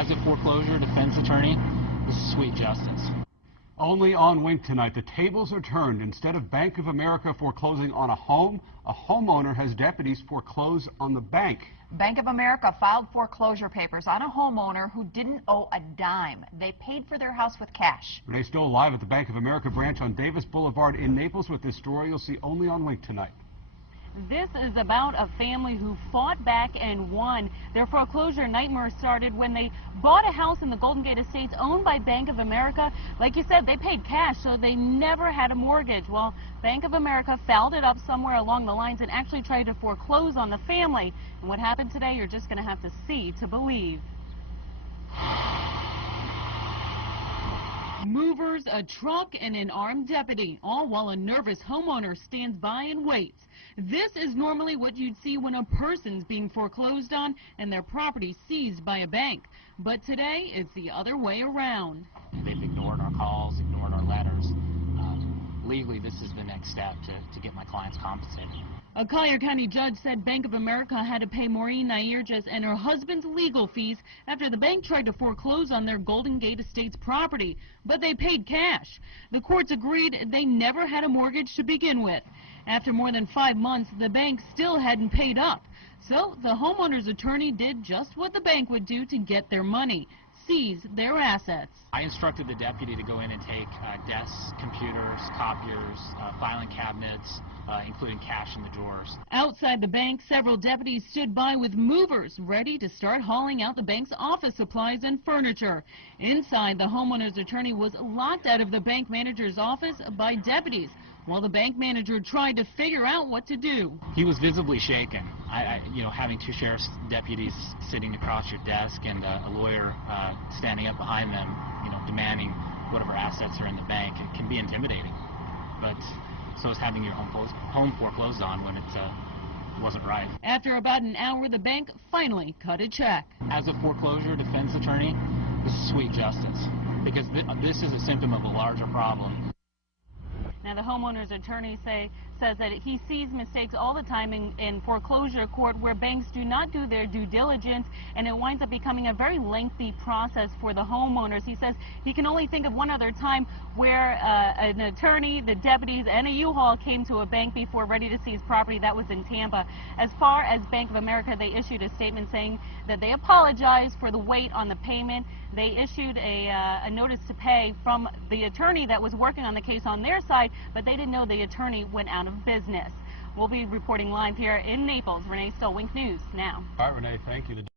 As a foreclosure defense attorney, this is sweet justice. Only on Wink tonight, the tables are turned. Instead of Bank of America foreclosing on a home, a homeowner has deputies foreclose on the bank. Bank of America filed foreclosure papers on a homeowner who didn't owe a dime. They paid for their house with cash. Renee Stoll live at the Bank of America branch on Davis Boulevard in Naples with this story you'll see only on Wink tonight. This is about a family who fought back and won. Their foreclosure nightmare started when they bought a house in the Golden Gate Estates owned by Bank of America. Like you said, they paid cash, so they never had a mortgage. Well, Bank of America fouled it up somewhere along the lines and actually tried to foreclose on the family. And what happened today, you're just going to have to see to believe. Movers, a truck, and an armed deputy, all while a nervous homeowner stands by and waits. This is normally what you'd see when a person's being foreclosed on and their property seized by a bank. But today, it's the other way around. They've ignored our calls, ignored our letters. Legally, this is the next step to get my clients compensated. A Collier County judge said Bank of America had to pay Maureen Nairges and her husband's legal fees after the bank tried to foreclose on their Golden Gate Estates property, but they paid cash. The courts agreed they never had a mortgage to begin with. After more than 5 months, the bank still hadn't paid up. So the homeowner's attorney did just what the bank would do to get their money: seize their assets. I instructed the deputy to go in and take desks, computers, copiers, filing cabinets, including cash in the drawers. Outside the bank, several deputies stood by with movers ready to start hauling out the bank's office supplies and furniture. Inside, the homeowner's attorney was locked out of the bank manager's office by deputies, while the bank manager tried to figure out what to do. He was visibly shaken. Having two sheriff's deputies sitting across your desk and a lawyer standing up behind them, demanding whatever assets are in the bank, it can be intimidating. But so is having your home foreclosed on when it wasn't right. After about an hour, the bank finally cut a check. As a foreclosure defense attorney, this is sweet justice, because this is a symptom of a larger problem. Now, the homeowner's attorney says that he sees mistakes all the time in foreclosure court where banks do not do their due diligence, and it winds up becoming a very lengthy process for the homeowners. He says he can only think of one other time where an attorney, the deputies, and a U-Haul came to a bank before ready to seize property. That was in Tampa. As far as Bank of America, they issued a statement saying that they apologized for the wait on the payment. They issued a notice to pay from the attorney that was working on the case on their side, but they didn't know the attorney went out of business. We'll be reporting live here in Naples. Renee Stoll, Wink News now. All right, Renee, thank you.